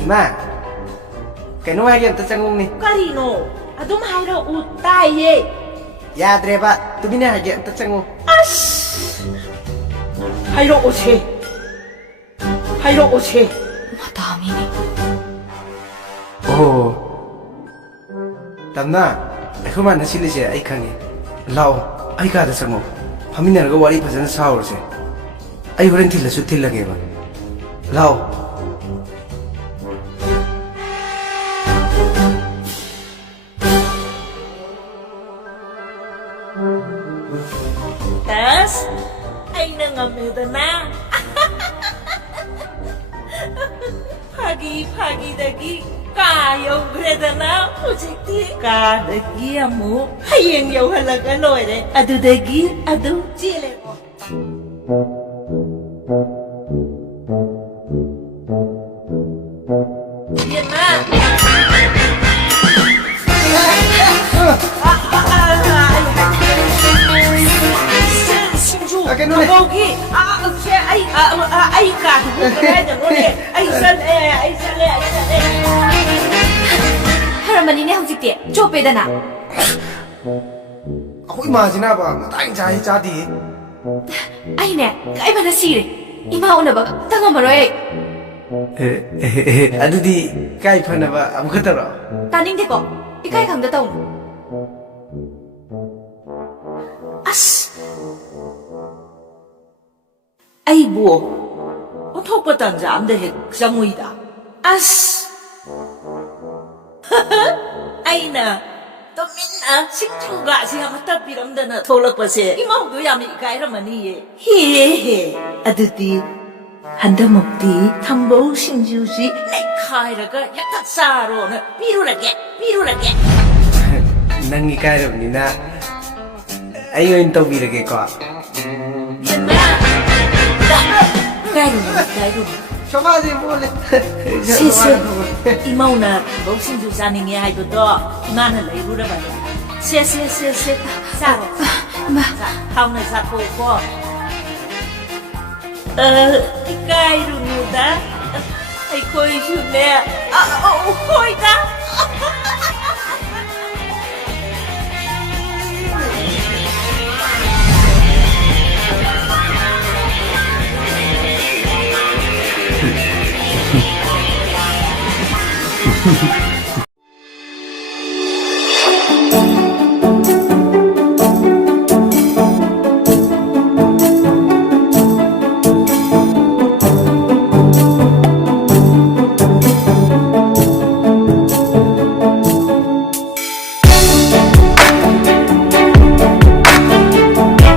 이마 그놈에게 안타 장공니 까리노 아좀 하이라 우따예 야드레바 두비네 하게 안타 장공 아씨 하이라 오체 하이라 오체 마다미니 오 담나 그만 하실리지 아이 강이 라오 아이 가다 장공 파미나가 와리 파전 사오르세 아이 호렌 틸라수 틸라게 봐 라오 Tas, ay nangameda na. Pagi dagi, kayo greda na, ujikti. Kadagi amu, hayang yaw halaga loire. Adu dagi, adu chile ko. Yan na. Kabogi, ay kadugo kaya dyan ulit. Ay sale. 할아버니네 형직대 쪼빼다나 아고 이마지나 봐 나타인 자이 자디 아이네 까이바나 시래 이마 오나봐 당어머로에 아두디 가입하나봐 아무것도로 따닝대거 이까이 강다다 오노 아씨 Ay buo, untuk petanda anda hek samuida. As, ay na, tomina singjuga siya matapiram dana tolak pase. Imaw do yami kaira maniye. He, aduti, handa mukti tambo singjusi kaira ka yakat saro na pirulage. nangi kairabnina ayo intawbirage ko Yan na. Kairo. Shamadi mole. Sisi, imaw na boxing do zaning ay do imana lay rura ba. Sisi. Saro. Ma, How na sa ko. Kairo nuda. Ay koi shune. Koi da.